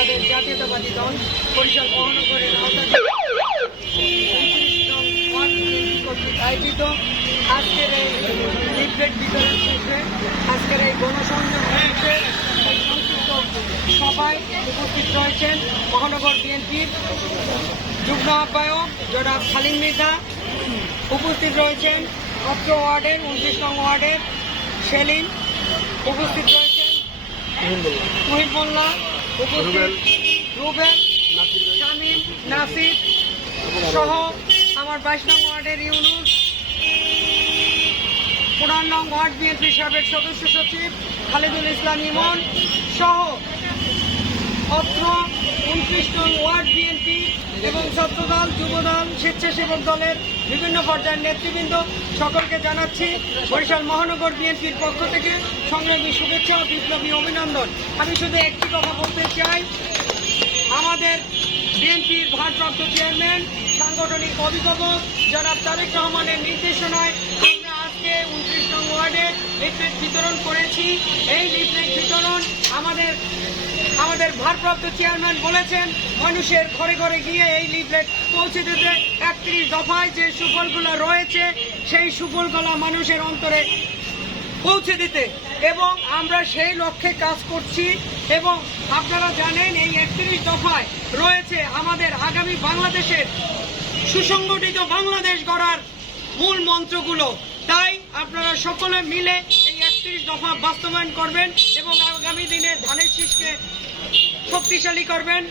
বাংলাদেশ জাতীয়তাবাদী দল বরিশাল মহানগরের আয়োজিত। আজকের এই লিফলেট বিতরণ শেষে আজকের এই গণসংযোগ শেষে সভায় উপস্থিত রয়েছেন মহানগর বিএনপির যুগ্ম আহ্বায়ক জনাব খালিম মৃধা উপস্থিত রয়েছেন অত্র ওয়ার্ডের উনত্রিশ নং ওয়ার্ডের সেলিম। উপস্থিত রয়েছেন তুহিন মোল্লা রুবেল শামিম নাসির সহ আমার বাইশ নং ওয়ার্ডের ইউনুস পনেরো নং ওয়ার্ড বিএনপি সাবেক সদস্য সচিব খালেদুল ইসলাম ইমন সহ অত্র উনত্রিশ নং ওয়ার্ড বিএনপি এবং ছাত্রদল, যুবদল, স্বেচ্ছাসেবক দলের বিভিন্ন পর্যায়ের নেতৃবৃন্দ সকলকে জানাচ্ছি, বরিশাল মহানগর বিএনপির পক্ষ থেকে সংগ্রামী শুভেচ্ছা ও বিপ্লবী অভিনন্দন। আমি শুধু একটি কথা বলতে চাই, আমাদের বিএনপির ভারপ্রাপ্ত চেয়ারম্যান, সাংগঠনিক অভিভাবক জনাব তারেক রহমানের নির্দেশনায় আমরা আজকে উনত্রিশ নং ওয়ার্ডে আমাদের ভারপ্রাপ্ত চেয়ারম্যান বলেছেন, মানুষের ঘরে ঘরে গিয়ে এই লিফলেট পৌঁছে দিতে একত্রিশ দফায় যে সুফলগুলো রয়েছে, সেই সুফলগুলো মানুষের অন্তরে পৌঁছে দিতে। এবং আমরা সেই লক্ষ্যে কাজ করছি। এবং আপনারা জানেন, এই একত্রিশ দফায় রয়েছে আমাদের আগামী বাংলাদেশের সুসংগঠিত বাংলাদেশ গড়ার মূল মন্ত্রগুলো। তাই আপনারা সকলে মিলে এই একত্রিশ দফা বাস্তবায়ন করবেন এবং আগামী দিনে ধানের শীষকে শক্তিশালী করবেন।